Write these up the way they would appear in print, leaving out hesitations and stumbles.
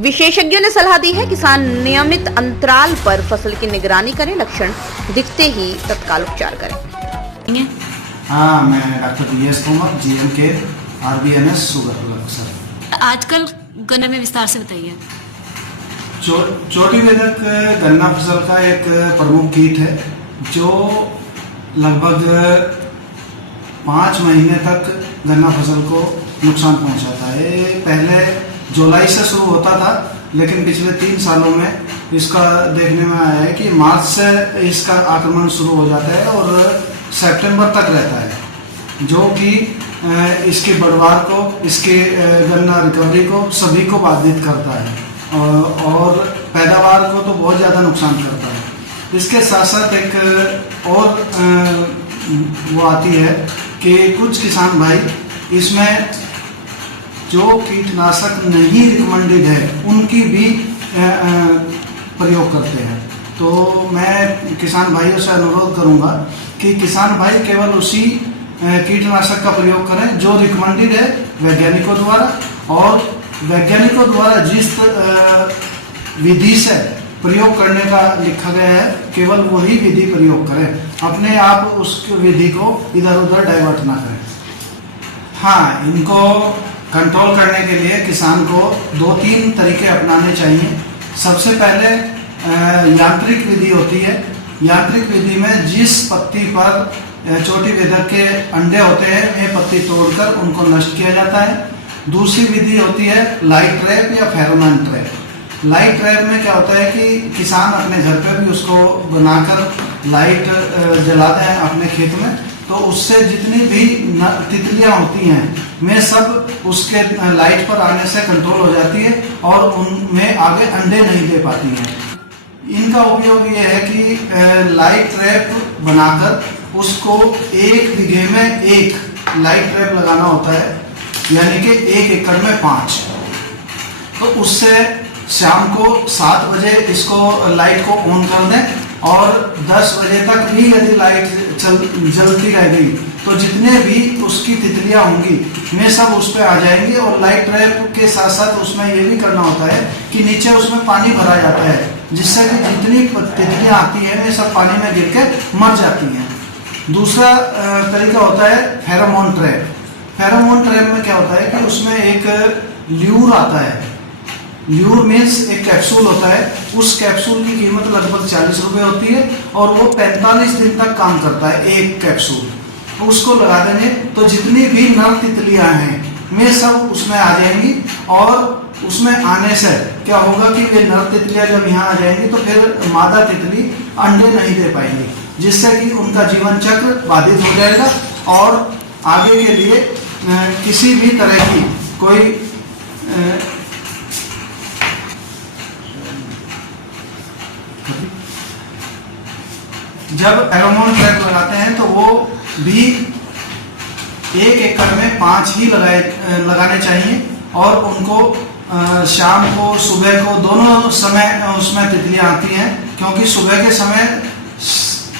विशेषज्ञों ने सलाह दी है किसान नियमित अंतराल पर फसल की निगरानी करें, लक्षण दिखते ही तत्काल उपचार करें। हाँ, मैं doctor BS Tomar, GMK RBNS sugar sir. आजकल गन्ना में विस्तार से बताइए। चोटी बेधक गन्ना फसल का एक प्रमुख कीट है जो लगभग 5 महीने तक गन्ना फसल को नुकसान पहुंचाता है। पहले जुलाई से शुरू होता था, लेकिन पिछले 3 सालों में इसका देखने में आया है कि मार्च से इसका आक्रमण शुरू हो जाता है और सितंबर तक रहता है, जो कि इसकी बढ़वार को, इसके गन्ना रिकवरी को, सभी को बाधित करता है और पैदावार को तो बहुत ज़्यादा नुकसान करता है। इसके साथ साथ एक और वो आती है कि कुछ किसान भाई इसमें जो कीटनाशक नहीं रिकमेंडेड है उनकी भी प्रयोग करते हैं। तो मैं किसान भाइयों से अनुरोध करूंगा कि किसान भाई केवल उसी कीटनाशक का प्रयोग करें जो रिकमेंडेड है वैज्ञानिकों द्वारा, और वैज्ञानिकों द्वारा जिस विधि से प्रयोग करने का लिखा गया है केवल वही विधि प्रयोग करें, अपने आप उस विधि को इधर उधर डाइवर्ट ना करें। हाँ, इनको कंट्रोल करने के लिए किसान को 2-3 तरीके अपनाने चाहिए। सबसे पहले यांत्रिक विधि होती है। यांत्रिक विधि में जिस पत्ती पर चोटी बेधक के अंडे होते हैं वे पत्ती तोड़कर उनको नष्ट किया जाता है। दूसरी विधि होती है लाइट ट्रैप या फेरोमोन ट्रैप। लाइट ट्रैप में क्या होता है कि किसान अपने घर पे भी उसको बनाकर लाइट जलाते हैं अपने खेत में, तो उससे जितनी भी तितलियां होती हैं वे सब उसके लाइट पर आने से कंट्रोल हो जाती है और उनमें आगे अंडे नहीं दे पाती हैं। इनका उपयोग ये है कि लाइट ट्रैप बनाकर उसको 1 बीघे में 1 लाइट ट्रैप लगाना होता है, यानी कि 1 एकड़ में 5। तो उससे शाम को 7 बजे इसको लाइट को ऑन कर दें और 10 बजे तक भी यदि लाइट जलती रह गई तो जितने भी उसकी तितलियां होंगी वे सब उस पर आ जाएंगी। और लाइट ट्रैप के साथ साथ उसमें ये भी करना होता है कि नीचे उसमें पानी भरा जाता है, जिससे कि जितनी तितलियां आती हैं वे सब पानी में गिर के मर जाती हैं। दूसरा तरीका होता है फेरोमोन ट्रैप। फेरोमोन ट्रैप में क्या होता है कि उसमें एक ल्यूर आता है। ल्यूर मीन्स एक कैप्सूल होता है। उस कैप्सूल की कीमत लगभग 40 रुपए होती है और वो 45 दिन तक काम करता है एक कैप्सूल। तो उसको लगा देंगे तो जितनी भी नर तितलियां हैं वे सब उसमें आ जाएंगी और उसमें आने से क्या होगा कि वे नर तितलियां जब यहाँ आ जाएंगी तो फिर मादा तितली अंडे नहीं दे पाएंगी, जिससे कि उनका जीवन चक्र बाधित हो जाएगा और आगे के लिए किसी भी तरह की कोई जब फेरोमोन ट्रैप लगाते हैं तो वो भी 1 एकड़ में 5 ही लगाने चाहिए और उनको शाम को सुबह को दोनों समय उसमें तितलियां आती हैं, क्योंकि सुबह के समय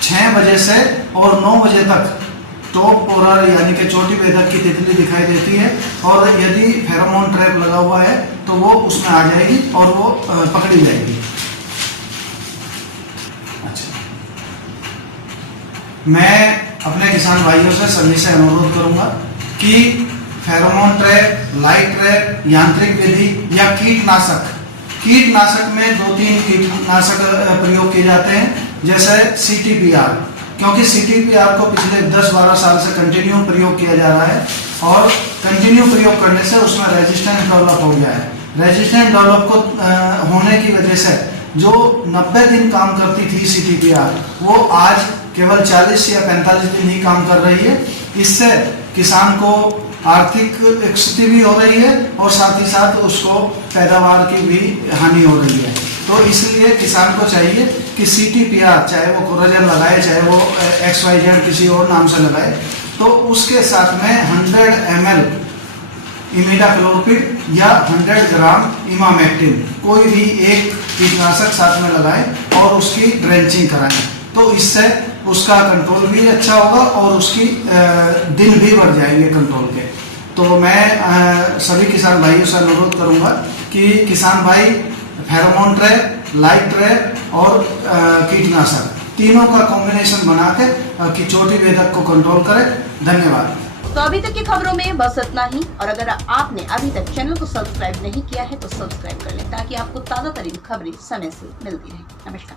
6 बजे से और 9 बजे तक टॉप पोरर यानी कि चोटी बेधक की तितली दिखाई देती है और यदि फेरोमोन ट्रैप लगा हुआ है तो वो उसमें आ जाएगी और वो पकड़ी जाएगी। मैं अपने किसान भाइयों से सभी से अनुरोध करूंगा कि फेरोमोन ट्रैप, लाइट ट्रैप, यांत्रिक विधि या कीटनाशक में 2-3 कीटनाशक प्रयोग किए जाते हैं, जैसे CTPR, क्योंकि CTPR को पिछले 10-12 साल से कंटिन्यू प्रयोग किया जा रहा है और कंटिन्यू प्रयोग करने से उसमें रेजिस्टेंस डेवलप हो गया है। रेजिस्टेंस डेवलप को होने की वजह से जो 90 दिन काम करती थी CTPR वो आज केवल 40 या 45 दिन ही काम कर रही है। इससे किसान को आर्थिक स्थिति भी हो रही है और साथ ही साथ उसको पैदावार की भी हानि हो रही है। तो इसलिए किसान को चाहिए कि CTPR, चाहे वो कोराजेन लगाए चाहे वो XYZ किसी और नाम से लगाए, तो उसके साथ में 100 ml इमिडाक्लोपीड या 100 ग्राम इमामेक्टिन कोई भी एक कीटनाशक साथ में लगाएं और उसकी ड्रेंचिंग कराएं। तो इससे उसका कंट्रोल भी अच्छा होगा और उसकी दिन भी बढ़ जाएंगे कंट्रोल के। तो मैं सभी किसान भाइयों से अनुरोध करूंगा कि किसान भाई फेरोमोन ट्रैप, लाइट ट्रैप और कीटनाशक तीनों का कॉम्बिनेशन बना के कि चोटी बेधक को कंट्रोल करे। धन्यवाद। तो अभी तक की खबरों में बस इतना ही, और अगर आपने अभी तक चैनल को सब्सक्राइब नहीं किया है तो सब्सक्राइब कर लें ताकि आपको ताज़ा तरीन खबरें समय से मिलती रहे। नमस्कार।